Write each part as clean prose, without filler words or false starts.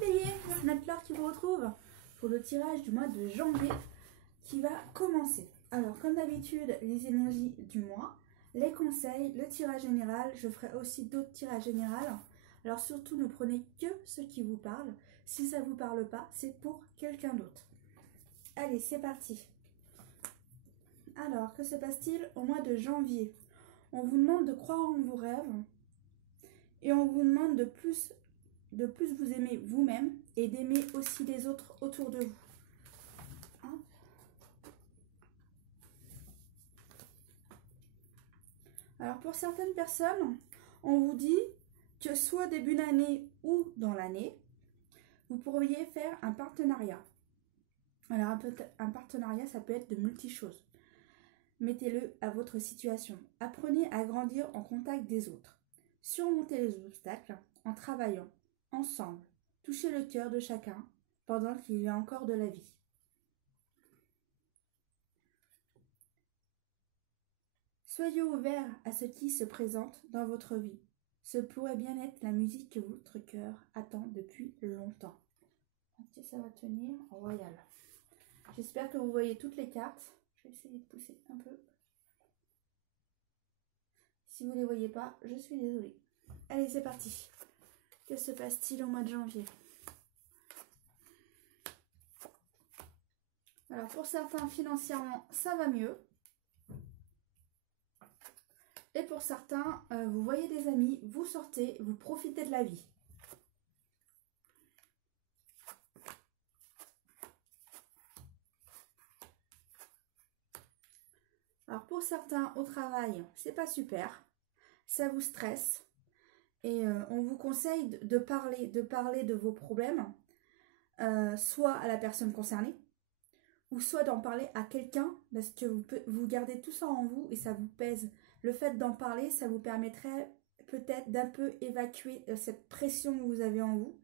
Bélier, c'est Marie-Laure qui vous retrouve pour le tirage du mois de janvier qui va commencer. Alors comme d'habitude, les énergies du mois, les conseils, le tirage général, je ferai aussi d'autres tirages généraux. Alors surtout ne prenez que ce qui vous parle. Si ça ne vous parle pas, c'est pour quelqu'un d'autre. Allez, c'est parti. Alors, que se passe-t-il au mois de janvier? On vous demande de croire en vos rêves et on vous demande de plus vous aimer vous-même et d'aimer aussi les autres autour de vous. Hein? Alors pour certaines personnes, on vous dit que soit début d'année ou dans l'année, vous pourriez faire un partenariat. Alors un partenariat, ça peut être de multi-choses. Mettez-le à votre situation. Apprenez à grandir en contact des autres. Surmontez les obstacles en travaillant ensemble. Touchez le cœur de chacun pendant qu'il y a encore de la vie. Soyez ouverts à ce qui se présente dans votre vie. Ce pourrait bien être la musique que votre cœur attend depuis longtemps. Est-ce que ça va tenir? Royal. J'espère que vous voyez toutes les cartes. Je vais essayer de pousser un peu. Si vous ne les voyez pas, je suis désolée. Allez, c'est parti. Que se passe-t-il au mois de janvier? Alors, pour certains, financièrement, ça va mieux. Et pour certains, vous voyez des amis, vous sortez, vous profitez de la vie. Alors, pour certains, au travail, c'est pas super. Ça vous stresse. Et on vous conseille de parler de vos problèmes, soit à la personne concernée, ou soit d'en parler à quelqu'un, parce que vous gardez tout ça en vous et ça vous pèse. Le fait d'en parler, ça vous permettrait peut-être d'un peu évacuer cette pression que vous avez en vous.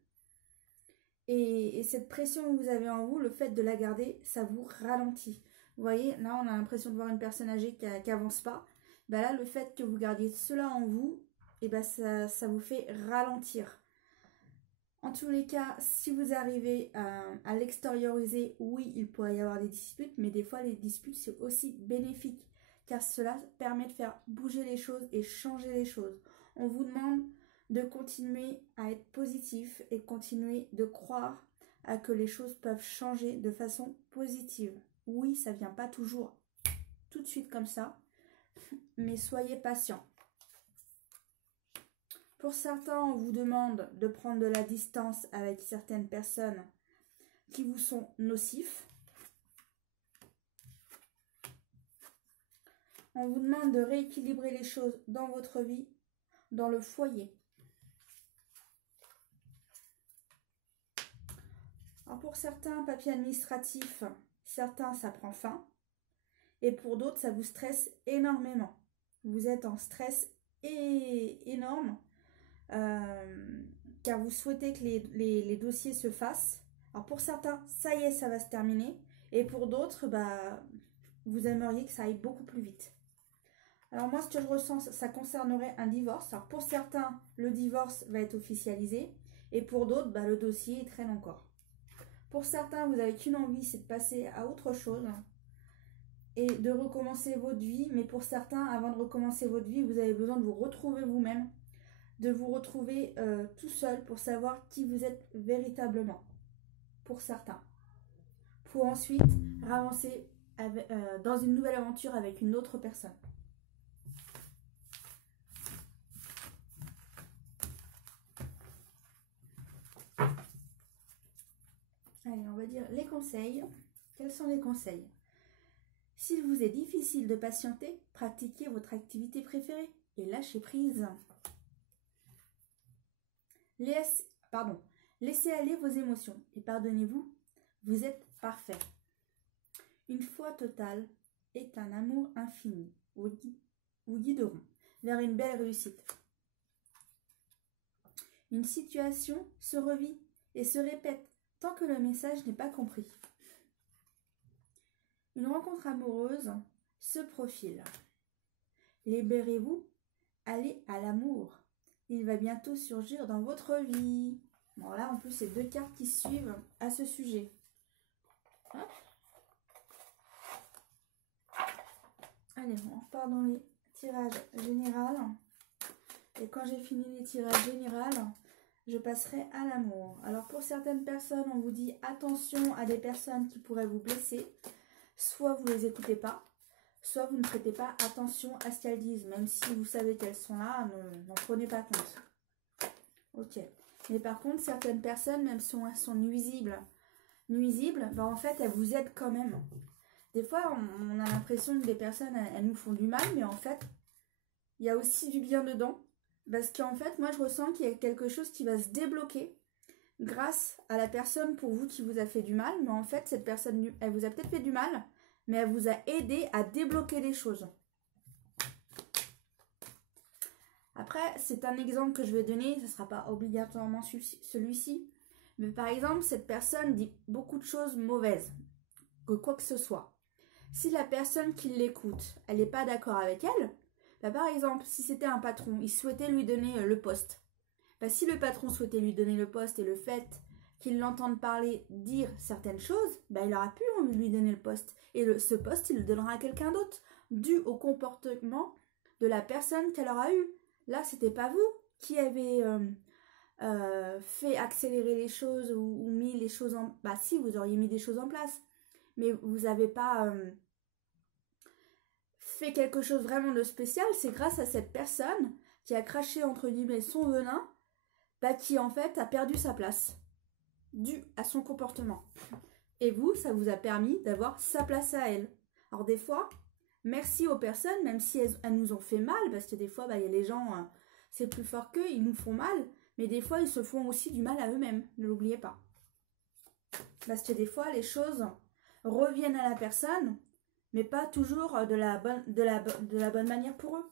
Et cette pression que vous avez en vous, le fait de la garder, ça vous ralentit. Vous voyez, là on a l'impression de voir une personne âgée qui n'avance pas. Ben là, le fait que vous gardiez cela en vous, et ben ça vous fait ralentir. En tous les cas, si vous arrivez à l'extérioriser, oui, il pourrait y avoir des disputes, mais des fois les disputes c'est aussi bénéfique, car cela permet de faire bouger les choses et changer les choses. On vous demande de continuer à être positif et continuer de croire à que les choses peuvent changer de façon positive. Oui, ça ne vient pas toujours tout de suite comme ça, mais soyez patient. Pour certains, on vous demande de prendre de la distance avec certaines personnes qui vous sont nocifs. On vous demande de rééquilibrer les choses dans votre vie, dans le foyer. Alors pour certains, papiers administratifs, certains, ça prend fin. Et pour d'autres, ça vous stresse énormément. Vous êtes en stress énorme. Car vous souhaitez que les dossiers se fassent. Alors pour certains, ça y est, ça va se terminer. Et pour d'autres, bah, vous aimeriez que ça aille beaucoup plus vite. Alors moi, ce que je ressens, ça concernerait un divorce. Alors pour certains, le divorce va être officialisé. Et pour d'autres, bah, le dossier traîne encore. Pour certains, vous n'avez qu'une envie, c'est de passer à autre chose. Et de recommencer votre vie. Mais pour certains, avant de recommencer votre vie, vous avez besoin de vous retrouver vous-même. De vous retrouver tout seul pour savoir qui vous êtes véritablement, pour certains. Pour ensuite avancer dans une nouvelle aventure avec une autre personne. Allez, on va dire les conseils. Quels sont les conseils? S'il vous est difficile de patienter, pratiquez votre activité préférée et lâchez prise. Laissez aller vos émotions et pardonnez-vous, vous êtes parfait. Une foi totale est un amour infini, vous guideront vers une belle réussite. Une situation se revit et se répète tant que le message n'est pas compris. Une rencontre amoureuse se profile. Libérez-vous, allez à l'amour. Il va bientôt surgir dans votre vie. Bon, là, en plus, c'est 2 cartes qui suivent à ce sujet. Hop. Allez, on repart dans les tirages généraux. Et quand j'ai fini les tirages généraux, je passerai à l'amour. Alors, pour certaines personnes, on vous dit attention à des personnes qui pourraient vous blesser. Soit vous ne les écoutez pas, soit vous ne prêtez pas attention à ce qu'elles disent. Même si vous savez qu'elles sont là, n'en prenez pas compte. Ok. Mais par contre, certaines personnes, même si elles sont nuisibles, ben en fait, elles vous aident quand même. Des fois, on a l'impression que des personnes, elles nous font du mal, mais en fait, il y a aussi du bien dedans. Parce qu'en fait, moi, je ressens qu'il y a quelque chose qui va se débloquer grâce à la personne pour vous qui vous a fait du mal. Mais en fait, cette personne, elle vous a peut-être fait du mal, mais elle vous a aidé à débloquer les choses. Après, c'est un exemple que je vais donner, ce ne sera pas obligatoirement celui-ci. Mais par exemple, cette personne dit beaucoup de choses mauvaises, que quoi que ce soit. Si la personne qui l'écoute, elle n'est pas d'accord avec elle, bah par exemple, si c'était un patron, il souhaitait lui donner le poste. Bah si le patron souhaitait lui donner le poste et le fait qu'il l'entende parler, dire certaines choses, bah il aura pu lui donner le poste. Et ce poste, il le donnera à quelqu'un d'autre, dû au comportement de la personne qu'elle aura eu. Là, c'était pas vous qui avez fait accélérer les choses ou mis les choses en... Bah si, vous auriez mis des choses en place. Mais vous n'avez pas fait quelque chose vraiment de spécial. C'est grâce à cette personne qui a craché, entre guillemets, son venin, bah, qui en fait a perdu sa place, dû à son comportement. Et vous, ça vous a permis d'avoir sa place à elle. Alors des fois, merci aux personnes, même si elles nous ont fait mal, parce que des fois, bah, y a les gens, c'est plus fort qu'eux, ils nous font mal, mais des fois, ils se font aussi du mal à eux-mêmes, ne l'oubliez pas. Parce que des fois, les choses reviennent à la personne, mais pas toujours de la bonne manière pour eux.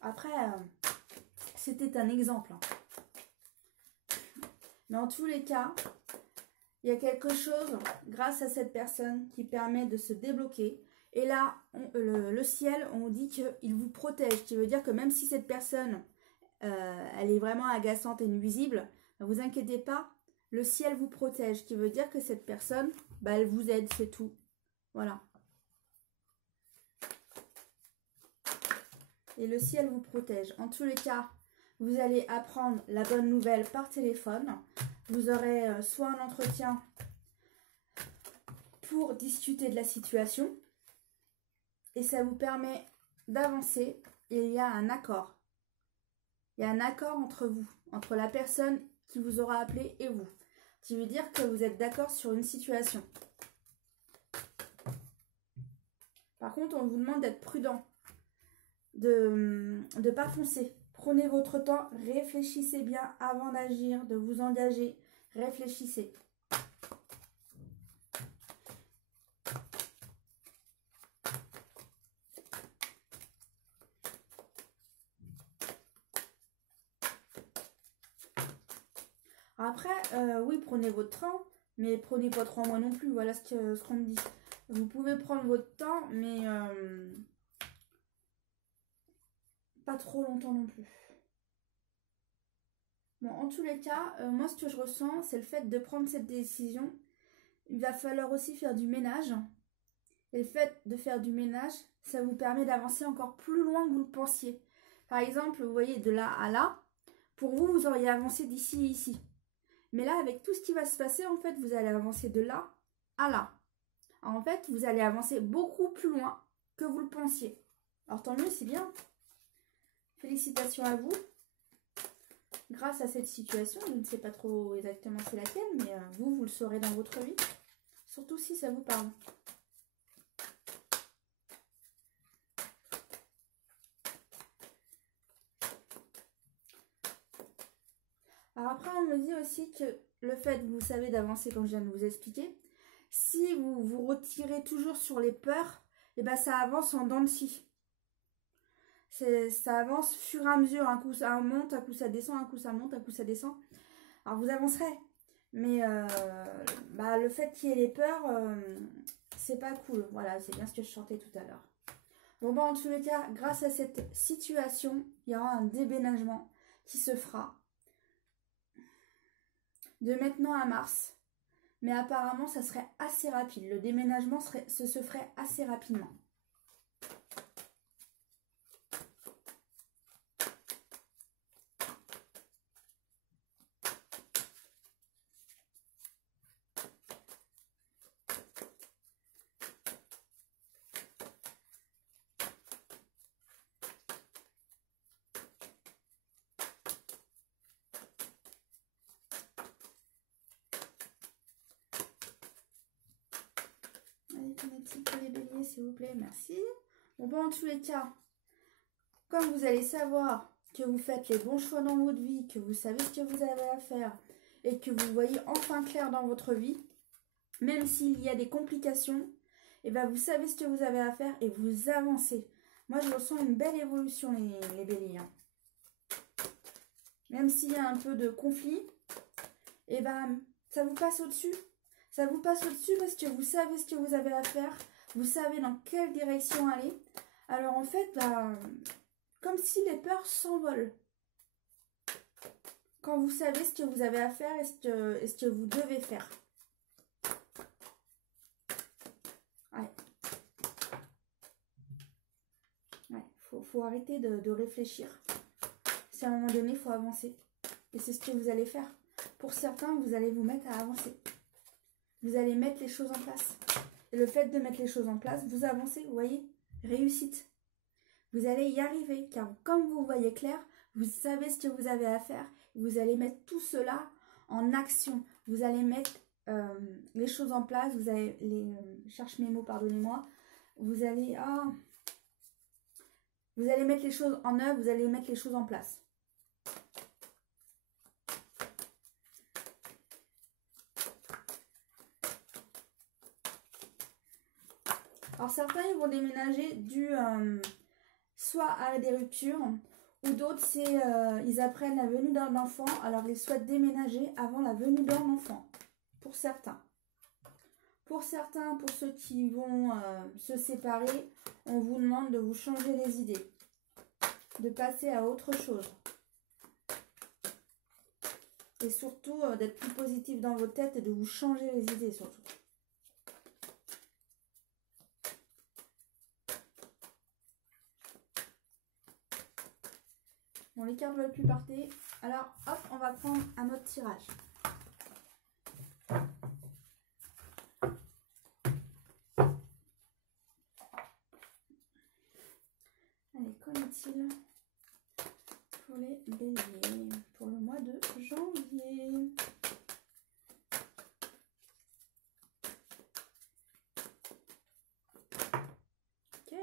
Après, c'était un exemple. Mais en tous les cas, il y a quelque chose, grâce à cette personne, qui permet de se débloquer. Et là, le ciel, on dit qu'il vous protège. Qui veut dire que même si cette personne, elle est vraiment agaçante et nuisible, ne vous inquiétez pas, le ciel vous protège. Qui veut dire que cette personne, bah, elle vous aide, c'est tout. Voilà. Et le ciel vous protège. En tous les cas, vous allez apprendre la bonne nouvelle par téléphone. Vous aurez soit un entretien pour discuter de la situation. Et ça vous permet d'avancer. Et il y a un accord. Il y a un accord entre vous, entre la personne qui vous aura appelé et vous. Qui veut dire que vous êtes d'accord sur une situation. Par contre, on vous demande d'être prudent. De ne pas foncer. Prenez votre temps, réfléchissez bien avant d'agir, de vous engager. Réfléchissez. Après, oui, prenez votre temps, mais prenez pas 3 mois non plus. Voilà ce qu'on me dit. Vous pouvez prendre votre temps, mais pas trop longtemps non plus. Bon, en tous les cas, moi, ce que je ressens, c'est le fait de prendre cette décision. Il va falloir aussi faire du ménage. Et le fait de faire du ménage, ça vous permet d'avancer encore plus loin que vous le pensiez. Par exemple, vous voyez, de là à là, pour vous, vous auriez avancé d'ici à ici. Mais là, avec tout ce qui va se passer, en fait, vous allez avancer de là à là. Alors, en fait, vous allez avancer beaucoup plus loin que vous le pensiez. Alors, tant mieux, c'est bien. Félicitations à vous. Grâce à cette situation, je ne sais pas trop exactement c'est laquelle, mais vous le saurez dans votre vie. Surtout si ça vous parle. Alors après, on me dit aussi que le fait, vous savez, d'avancer, comme je viens de vous expliquer, si vous vous retirez toujours sur les peurs, et ben ça avance en dents de scie. Ça avance au fur et à mesure. Un coup ça monte, un coup ça descend, un coup ça monte, un coup ça descend. Alors vous avancerez. Mais le fait qu'il y ait les peurs, c'est pas cool. Voilà, c'est bien ce que je chantais tout à l'heure. Bon, bah, en tous les cas, grâce à cette situation, il y aura un déménagement qui se fera de maintenant à mars. Mais apparemment, ça serait assez rapide. Le déménagement se ferait assez rapidement. Allez, connectez pour les béliers, s'il vous plaît. Merci. Bon, bah, en tous les cas, comme vous allez savoir que vous faites les bons choix dans votre vie, que vous savez ce que vous avez à faire et que vous voyez enfin clair dans votre vie, même s'il y a des complications, et ben vous savez ce que vous avez à faire et vous avancez. Moi, je ressens une belle évolution, les béliers. Hein. Même s'il y a un peu de conflit, et ben ça vous passe au-dessus. Ça vous passe au-dessus parce que vous savez ce que vous avez à faire. Vous savez dans quelle direction aller. Alors en fait, comme si les peurs s'envolent. Quand vous savez ce que vous avez à faire et ce que vous devez faire. Ouais. Ouais, faut arrêter de réfléchir. Si à un moment donné, il faut avancer. Et c'est ce que vous allez faire. Pour certains, vous allez vous mettre à avancer. Vous allez mettre les choses en place. Et le fait de mettre les choses en place, vous avancez, vous voyez, réussite. Vous allez y arriver, car comme vous voyez clair, vous savez ce que vous avez à faire. Vous allez mettre tout cela en action. Vous allez mettre les choses en place. Vous allez je cherche mes mots, pardonnez-moi. Vous allez mettre les choses en œuvre. Vous allez mettre les choses en place. Alors certains ils vont déménager dû soit à des ruptures, ou d'autres c'est ils apprennent la venue d'un enfant, alors ils souhaitent déménager avant la venue d'un enfant. Pour certains. Pour certains, pour ceux qui vont se séparer, on vous demande de vous changer les idées, de passer à autre chose. Et surtout d'être plus positif dans vos têtes et de vous changer les idées surtout. Bon, les cartes ne veulent plus partir. Alors, hop, on va prendre un autre tirage. Allez, qu'en est-il pour les béliers pour le mois de janvier? Ok.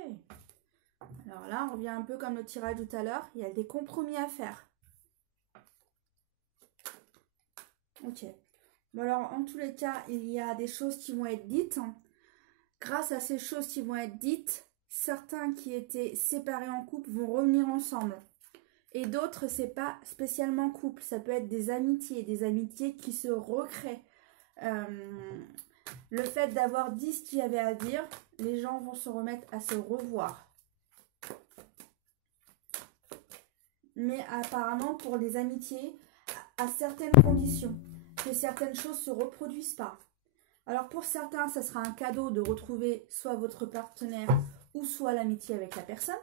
Alors là, on revient un peu comme le tirage tout à l'heure. Il y a des compromis à faire. Ok. Bon alors, en tous les cas, il y a des choses qui vont être dites. Grâce à ces choses qui vont être dites, certains qui étaient séparés en couple vont revenir ensemble. Et d'autres, c'est pas spécialement couple. Ça peut être des amitiés qui se recréent. Le fait d'avoir dit ce qu'il y avait à dire, les gens vont se remettre à se revoir. Mais apparemment, pour les amitiés, à certaines conditions, que certaines choses ne se reproduisent pas. Alors pour certains, ça sera un cadeau de retrouver soit votre partenaire ou soit l'amitié avec la personne.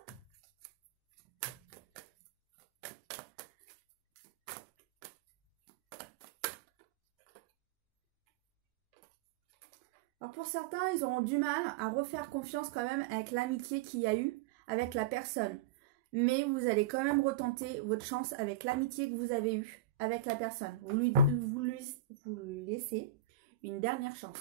Alors pour certains, ils auront du mal à refaire confiance quand même avec l'amitié qu'il y a eu avec la personne. Mais vous allez quand même retenter votre chance avec l'amitié que vous avez eue avec la personne. Vous lui laissez une dernière chance.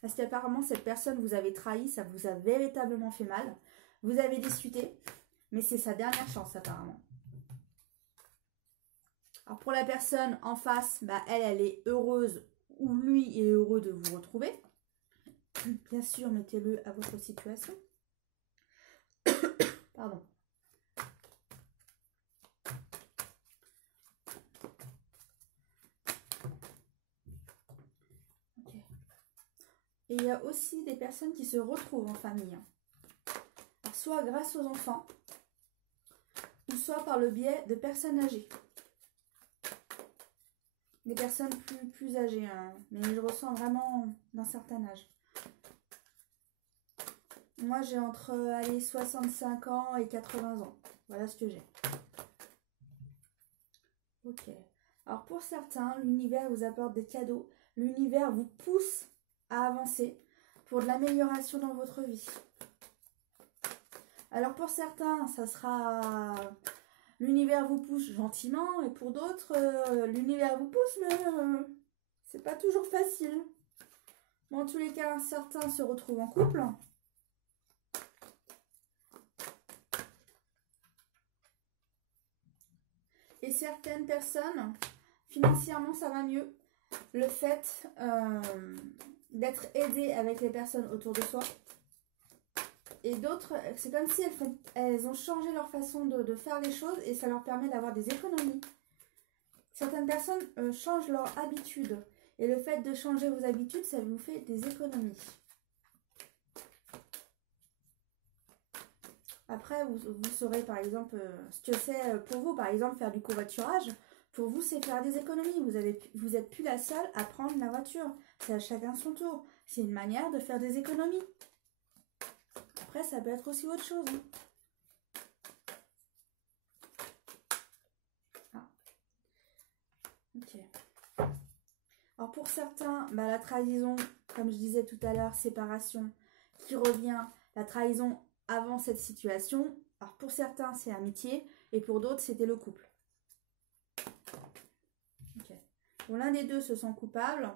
Parce qu'apparemment, cette personne vous avez trahi, ça vous a véritablement fait mal. Vous avez discuté, mais c'est sa dernière chance apparemment. Alors pour la personne en face, bah, elle est heureuse ou lui est heureux de vous retrouver. Bien sûr, mettez-le à votre situation. Pardon. Okay. Et il y a aussi des personnes qui se retrouvent en famille. Alors, soit grâce aux enfants, ou soit par le biais de personnes âgées. Des personnes plus âgées, hein. Mais je ressens vraiment d'un certain âge. Moi, j'ai entre allez, 65 ans et 80 ans. Voilà ce que j'ai. Ok. Alors pour certains, l'univers vous apporte des cadeaux. L'univers vous pousse à avancer pour de l'amélioration dans votre vie. Alors pour certains, ça sera... L'univers vous pousse gentiment. Et pour d'autres, l'univers vous pousse, mais c'est pas toujours facile. Mais en tous les cas, certains se retrouvent en couple. Et certaines personnes, financièrement, ça va mieux. Le fait d'être aidé avec les personnes autour de soi. Et d'autres, c'est comme si elles ont changé leur façon de faire les choses et ça leur permet d'avoir des économies. Certaines personnes changent leur habitude. Et le fait de changer vos habitudes, ça vous fait des économies. Après, vous saurez par exemple ce que c'est pour vous. Par exemple, faire du covoiturage. Pour vous, c'est faire des économies. Vous n'êtes plus la seule à prendre la voiture. C'est à chacun son tour. C'est une manière de faire des économies. Après, ça peut être aussi autre chose. Ah. Ok. Alors pour certains, la trahison, comme je disais tout à l'heure, séparation qui revient. La trahison avant cette situation. Alors pour certains, c'est amitié. Et pour d'autres, c'était le couple. Okay. Bon, l'un des deux se sent coupable.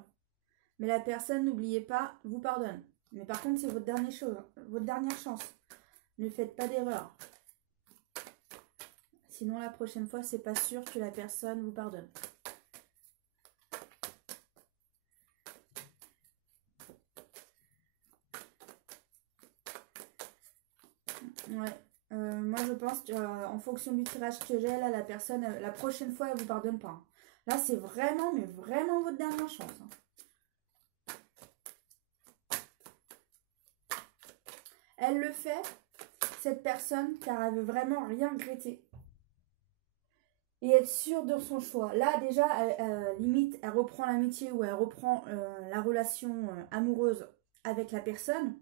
Mais la personne, n'oubliez pas, vous pardonne. Mais par contre, c'est votre dernière chance. Ne faites pas d'erreur. Sinon, la prochaine fois, c'est pas sûr que la personne vous pardonne. Ouais. Moi, je pense qu'en fonction du tirage que j'ai, là, la personne, la prochaine fois, elle vous pardonne pas. Là, c'est vraiment, mais vraiment votre dernière chance. Elle le fait, cette personne, car elle veut vraiment rien regretter. Et être sûre de son choix. Là, déjà, limite, elle reprend l'amitié ou elle reprend la relation amoureuse avec la personne.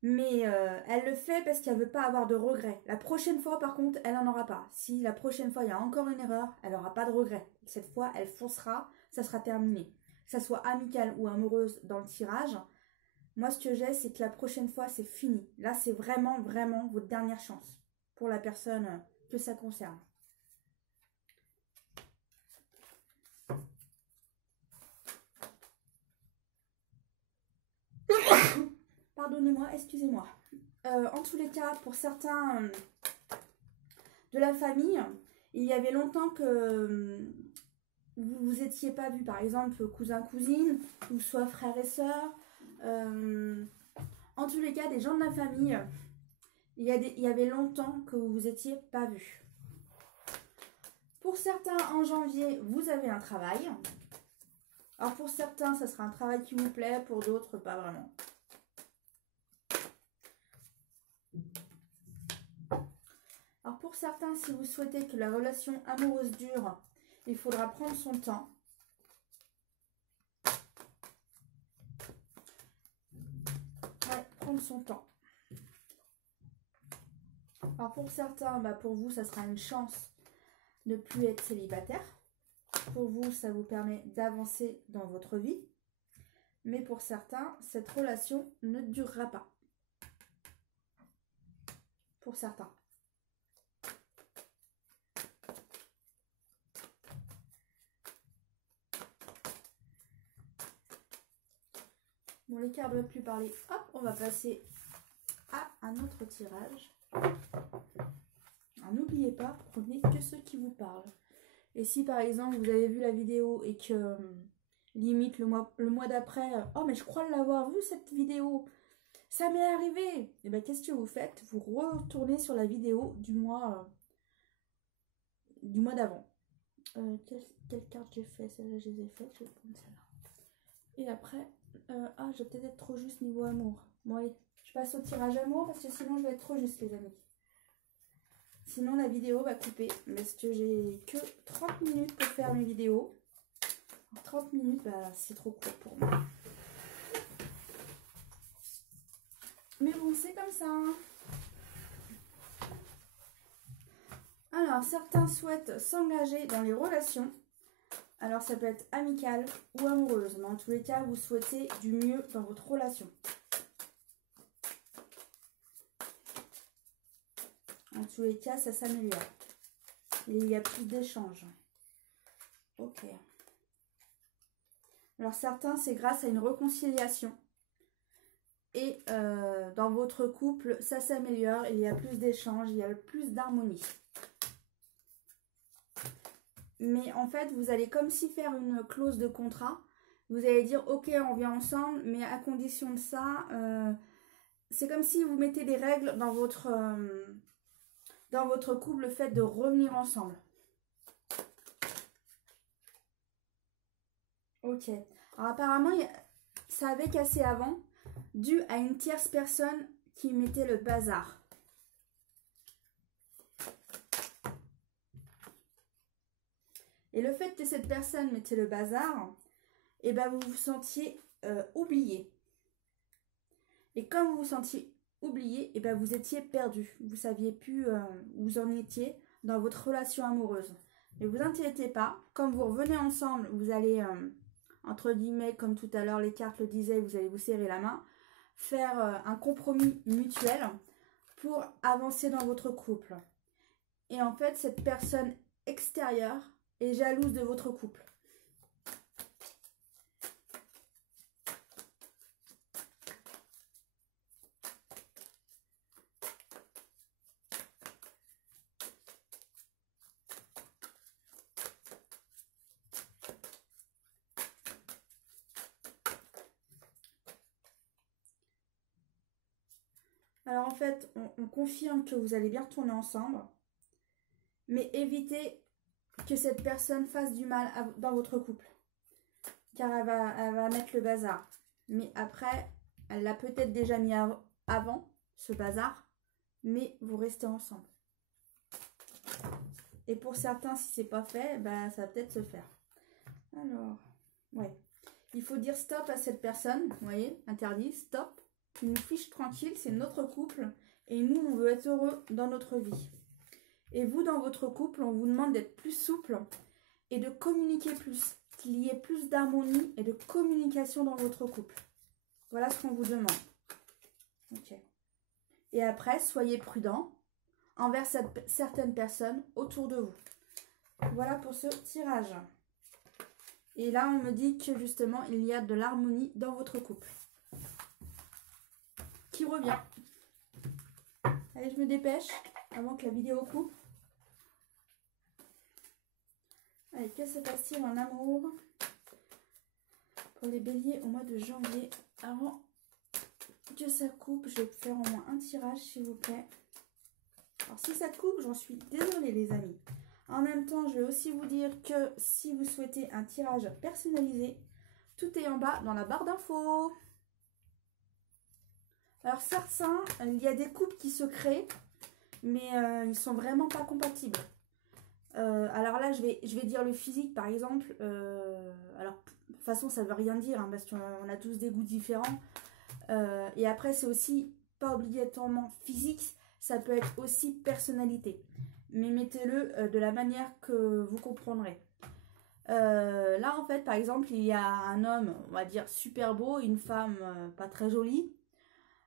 Mais elle le fait parce qu'elle ne veut pas avoir de regrets. La prochaine fois, par contre, elle n'en aura pas. Si la prochaine fois, il y a encore une erreur, elle n'aura pas de regrets. Cette fois, elle foncera, ça sera terminé. Que ça soit amicale ou amoureuse dans le tirage, moi, ce que j'ai, c'est que la prochaine fois, c'est fini. Là, c'est vraiment, vraiment votre dernière chance pour la personne que ça concerne. Pardonnez-moi, excusez-moi. En tous les cas, pour certains de la famille, il y avait longtemps que vous vous étiez pas vus. Par exemple, cousin-cousine, ou soit frères et sœurs. En tous les cas, des gens de la famille, il y avait longtemps que vous vous étiez pas vus. Pour certains, en janvier, vous avez un travail. Alors pour certains, ça sera un travail qui vous plaît, pour d'autres, pas vraiment. Alors pour certains, si vous souhaitez que la relation amoureuse dure, il faudra prendre son temps. Ouais, prendre son temps. Alors pour certains, pour vous, ça sera une chance de ne plus être célibataire. Pour vous, ça vous permet d'avancer dans votre vie. Mais pour certains, cette relation ne durera pas. Pour certains. Bon, les cartes ne veulent plus parler. Hop, on va passer à un autre tirage. N'oubliez pas, prenez que ceux qui vous parlent. Et si par exemple vous avez vu la vidéo et que limite le mois d'après, oh mais je crois l'avoir vu cette vidéo, ça m'est arrivé, et bien qu'est-ce que vous faites? Vous retournez sur la vidéo du mois d'avant. Quelle carte j'ai fait? Celle-là je les ai faites, je vais prendre celle-là. Et après, ah, je vais peut-être être trop juste niveau amour. Bon, allez, je passe au tirage amour parce que sinon je vais être trop juste, les amis. Sinon, la vidéo va couper parce que j'ai que 30 minutes pour faire mes vidéos. 30 minutes, bah, c'est trop court pour moi. Mais bon, c'est comme ça. Alors, certains souhaitent s'engager dans les relations. Alors, ça peut être amical ou amoureuse. Mais en tous les cas, vous souhaitez du mieux dans votre relation. En tous les cas, ça s'améliore. Il y a plus d'échanges. Ok. Alors, certains, c'est grâce à une réconciliation. Et dans votre couple, ça s'améliore. Il y a plus d'échanges, il y a plus d'harmonie. Mais en fait, vous allez comme si faire une clause de contrat. Vous allez dire, ok, on vient ensemble, mais à condition de ça, c'est comme si vous mettez des règles dans votre couple, le fait de revenir ensemble. Ok. Alors apparemment, ça avait cassé avant, dû à une tierce personne qui mettait le bazar. Et le fait que cette personne mettait le bazar, et ben vous vous sentiez oublié. Et comme vous vous sentiez oublié, et ben vous étiez perdu. Vous saviez plus où vous en étiez dans votre relation amoureuse. Mais vous inquiétez pas, comme vous revenez ensemble, vous allez, entre guillemets, comme tout à l'heure les cartes le disaient, vous allez vous serrer la main, faire un compromis mutuel pour avancer dans votre couple. Et en fait, cette personne extérieure est jalouse de votre couple. Alors en fait, on confirme que vous allez bien retourner ensemble, mais évitez que cette personne fasse du mal dans votre couple, car elle va mettre le bazar. Mais après, elle l'a peut-être déjà mis avant, ce bazar, mais vous restez ensemble. Et pour certains, si c'est pas fait, bah, ça va peut-être se faire. Alors, ouais. Il faut dire stop à cette personne, vous voyez, interdit, stop. Tu nous fiches tranquille, c'est notre couple et nous, on veut être heureux dans notre vie. Et vous, dans votre couple, on vous demande d'être plus souple et de communiquer plus, qu'il y ait plus d'harmonie et de communication dans votre couple. Voilà ce qu'on vous demande. Ok. Et après, soyez prudent envers certaines personnes autour de vous. Voilà pour ce tirage. Et là, on me dit que justement, il y a de l'harmonie dans votre couple. Qui revient. Allez, je me dépêche avant que la vidéo coupe. Allez, que se passe-t-il en amour pour les béliers au mois de janvier? Avant que ça coupe, je vais faire au moins un tirage, s'il vous plaît. Alors, si ça coupe, j'en suis désolée, les amis. En même temps, je vais aussi vous dire que si vous souhaitez un tirage personnalisé, tout est en bas dans la barre d'infos. Alors certains, il y a des couples qui se créent, mais ils ne sont vraiment pas compatibles. Alors là, je vais dire le physique, par exemple. Alors, de toute façon, ça ne veut rien dire, hein, parce qu'on a tous des goûts différents. Et après, c'est aussi pas obligatoirement physique, ça peut être aussi personnalité. Mais mettez-le de la manière que vous comprendrez. Là, en fait, par exemple, il y a un homme, on va dire, super beau, une femme pas très jolie.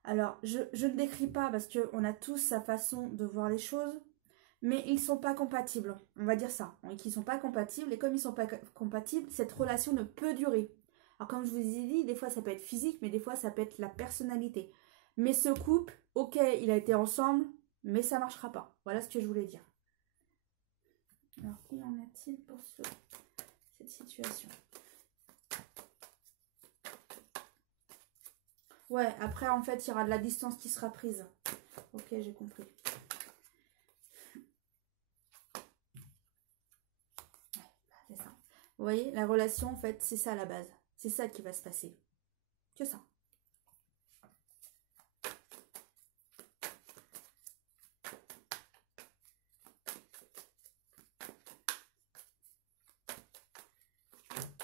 Alors, je ne décris pas parce qu'on a tous sa façon de voir les choses, mais ils ne sont pas compatibles, on va dire ça. Donc, ils ne sont pas compatibles, et comme ils ne sont pas compatibles, cette relation ne peut durer. Alors, comme je vous ai dit, des fois ça peut être physique, mais des fois ça peut être la personnalité. Mais ce couple, ok, il a été ensemble, mais ça ne marchera pas. Voilà ce que je voulais dire. Alors, qu'en a-t-il pour cette situation? Ouais, après, en fait, il y aura de la distance qui sera prise. Ok, j'ai compris. Ouais, c'est ça. Vous voyez, la relation, en fait, c'est ça à la base. C'est ça qui va se passer. Que ça.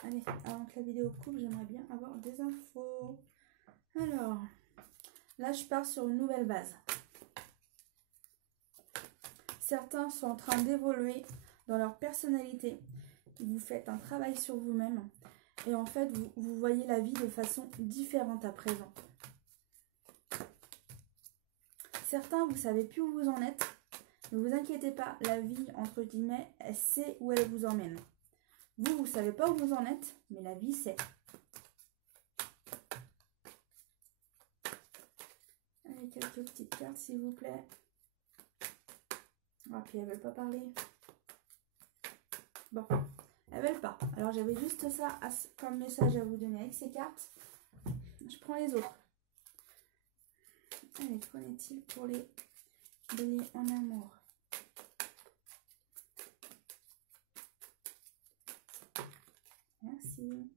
Allez, avant que la vidéo coupe, j'aimerais bien avoir des infos. Alors, là je pars sur une nouvelle base. Certains sont en train d'évoluer dans leur personnalité. Vous faites un travail sur vous-même. Et en fait, vous voyez la vie de façon différente à présent. Certains, vous ne savez plus où vous en êtes. Ne vous inquiétez pas, la vie, entre guillemets, elle sait où elle vous emmène. Vous ne savez pas où vous en êtes, mais la vie sait. Allez, quelques petites cartes, s'il vous plaît. Ah, puis elles ne veulent pas parler. Bon, elles ne veulent pas. Alors, j'avais juste ça comme message à vous donner avec ces cartes. Je prends les autres. Allez, qu'en est-il pour les béliers en amour? Merci.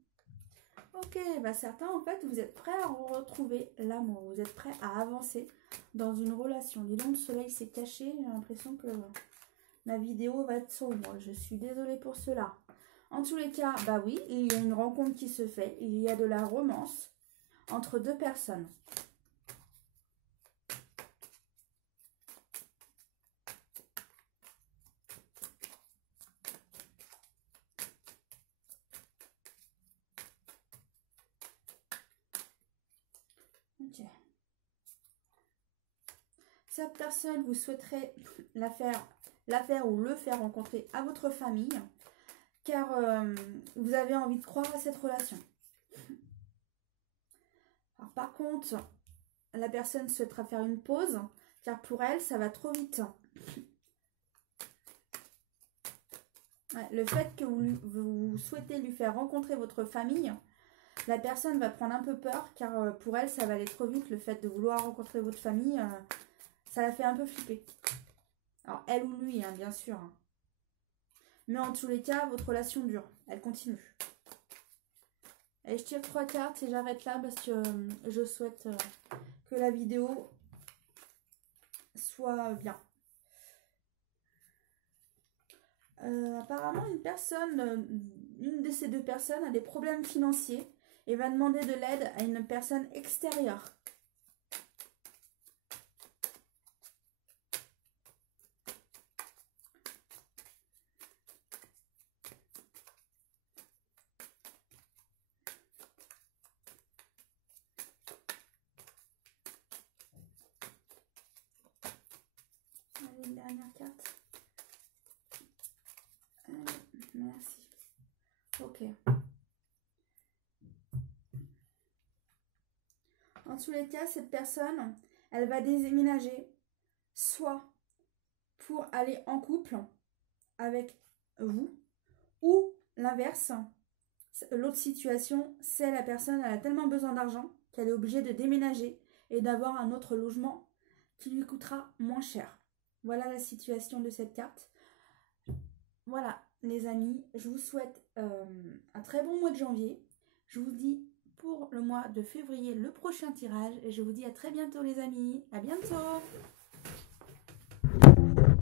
Ok, bah certains, en fait, vous êtes prêts à retrouver l'amour. Vous êtes prêts à avancer dans une relation. Dis donc, le soleil s'est caché. J'ai l'impression que ma vidéo va être sombre. Je suis désolée pour cela. En tous les cas, bah oui, il y a une rencontre qui se fait. Il y a de la romance entre deux personnes. Ok. Cette personne, vous souhaiterez la faire ou le faire rencontrer à votre famille, car vous avez envie de croire à cette relation. Alors, par contre, la personne souhaitera faire une pause, car pour elle, ça va trop vite. Ouais, le fait que vous souhaitez lui faire rencontrer votre famille, la personne va prendre un peu peur, car pour elle, ça va aller trop vite. Le fait de vouloir rencontrer votre famille, ça la fait un peu flipper. Alors, elle ou lui, hein, bien sûr. Mais en tous les cas, votre relation dure. Elle continue. Et je tire 3 cartes et j'arrête là parce que je souhaite que la vidéo soit bien. Apparemment, une de ces deux personnes a des problèmes financiers et va demander de l'aide à une personne extérieure. Allez, une dernière carte. Merci. Ok. En tous les cas, cette personne, elle va déménager soit pour aller en couple avec vous ou l'inverse. L'autre situation, c'est la personne, elle a tellement besoin d'argent qu'elle est obligée de déménager et d'avoir un autre logement qui lui coûtera moins cher. Voilà la situation de cette carte. Voilà, les amis, je vous souhaite un très bon mois de janvier. Je vous dis pour le mois de février le prochain tirage et je vous dis à très bientôt les amis. À bientôt!